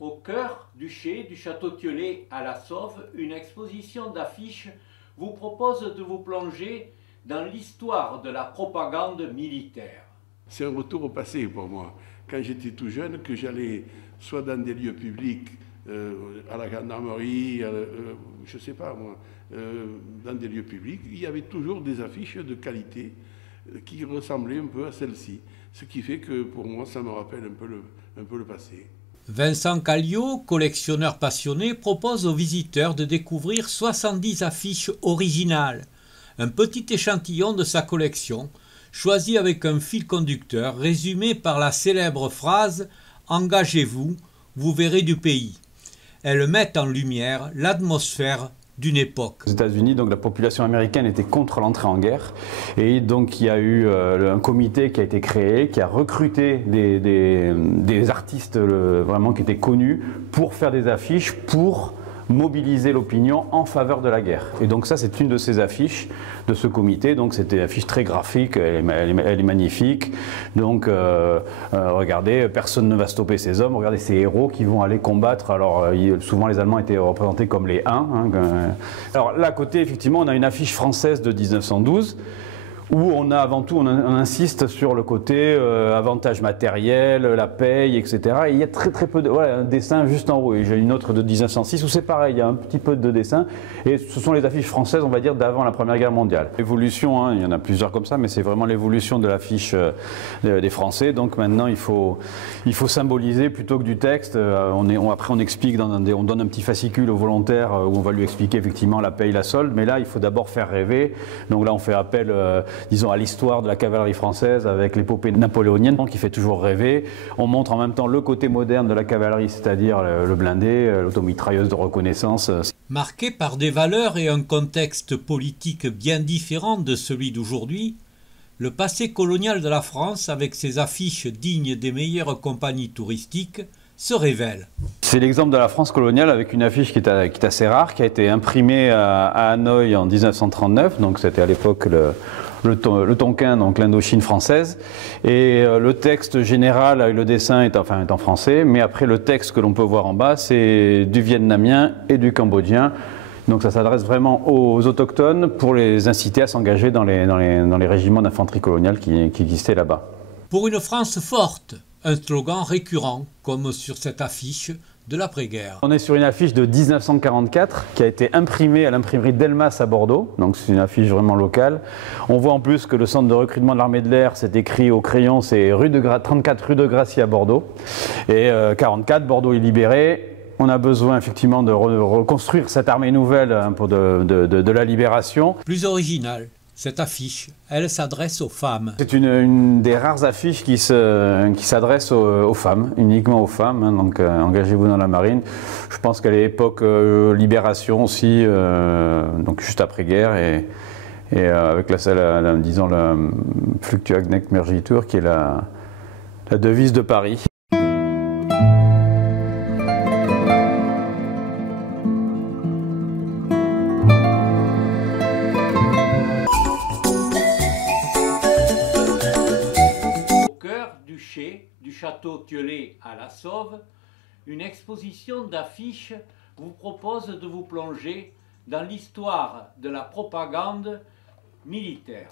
Au cœur du chai du château Thiollet à la Sauve, une exposition d'affiches vous propose de vous plonger dans l'histoire de la propagande militaire. C'est un retour au passé pour moi. Quand j'étais tout jeune, que j'allais soit dans des lieux publics, à la gendarmerie, je ne sais pas moi, dans des lieux publics, il y avait toujours des affiches de qualité qui ressemblaient un peu à celle-ci. Ce qui fait que pour moi, ça me rappelle un peu le passé. Vincent Calliot, collectionneur passionné, propose aux visiteurs de découvrir 70 affiches originales. Un petit échantillon de sa collection, choisi avec un fil conducteur résumé par la célèbre phrase « Engagez-vous, vous verrez du pays ». Elles mettent en lumière l'atmosphère d'une époque. Aux États-Unis, donc la population américaine était contre l'entrée en guerre, et donc il y a eu un comité qui a été créé, qui a recruté des artistes vraiment qui étaient connus pour faire des affiches pour mobiliser l'opinion en faveur de la guerre. Et donc ça, c'est une de ces affiches de ce comité. Donc c'était une affiche très graphique, elle est magnifique. Donc regardez, personne ne va stopper ces hommes, regardez ces héros qui vont aller combattre. Alors souvent les Allemands étaient représentés comme les Huns. Alors là à côté, effectivement, on a une affiche française de 1912. Où on a avant tout, on insiste sur le côté avantage matériel, la paye, etc. Et il y a très peu de... Voilà, un dessin juste en haut. Et j'ai une autre de 1906 où c'est pareil, il y a un petit peu de dessin. Et ce sont les affiches françaises, on va dire, d'avant la Première Guerre mondiale. L'évolution, il y en a plusieurs comme ça, mais c'est vraiment l'évolution de l'affiche des Français. Donc maintenant, il faut symboliser plutôt que du texte. Après, on explique, on donne un petit fascicule aux volontaires où on va lui expliquer effectivement la paye, la solde. Mais là, il faut d'abord faire rêver. Donc là, on fait appel... disons à l'histoire de la cavalerie française avec l'épopée napoléonienne qui fait toujours rêver. On montre en même temps le côté moderne de la cavalerie, c'est-à-dire le blindé, l'automitrailleuse de reconnaissance. Marqué par des valeurs et un contexte politique bien différent de celui d'aujourd'hui, le passé colonial de la France, avec ses affiches dignes des meilleures compagnies touristiques, se révèle. C'est l'exemple de la France coloniale avec une affiche qui est assez rare, qui a été imprimée à Hanoï en 1939, donc c'était à l'époque le Tonkin, donc l'Indochine française, et le texte général avec le dessin est en français, mais après le texte que l'on peut voir en bas, c'est du vietnamien et du cambodgien. Donc ça s'adresse vraiment aux autochtones pour les inciter à s'engager dans les régiments d'infanterie coloniale qui existaient là-bas. Pour une France forte, un slogan récurrent, comme sur cette affiche de l'après-guerre. On est sur une affiche de 1944 qui a été imprimée à l'imprimerie Delmas à Bordeaux, donc c'est une affiche vraiment locale. On voit en plus que le centre de recrutement de l'armée de l'air, c'est écrit au crayon, c'est 34 rue de Gracie à Bordeaux. Et 44, Bordeaux est libéré. On a besoin effectivement de reconstruire cette armée nouvelle pour de la libération. Plus original. Cette affiche, elle s'adresse aux femmes. C'est une des rares affiches qui s'adresse aux femmes, uniquement aux femmes. Hein, donc engagez-vous dans la marine. Je pense qu'à l'époque libération aussi, donc juste après-guerre, et avec disons la Fluctuagnec Mergitur, qui est la devise de Paris. Du château Thiollet à la Sauve, une exposition d'affiches vous propose de vous plonger dans l'histoire de la propagande militaire.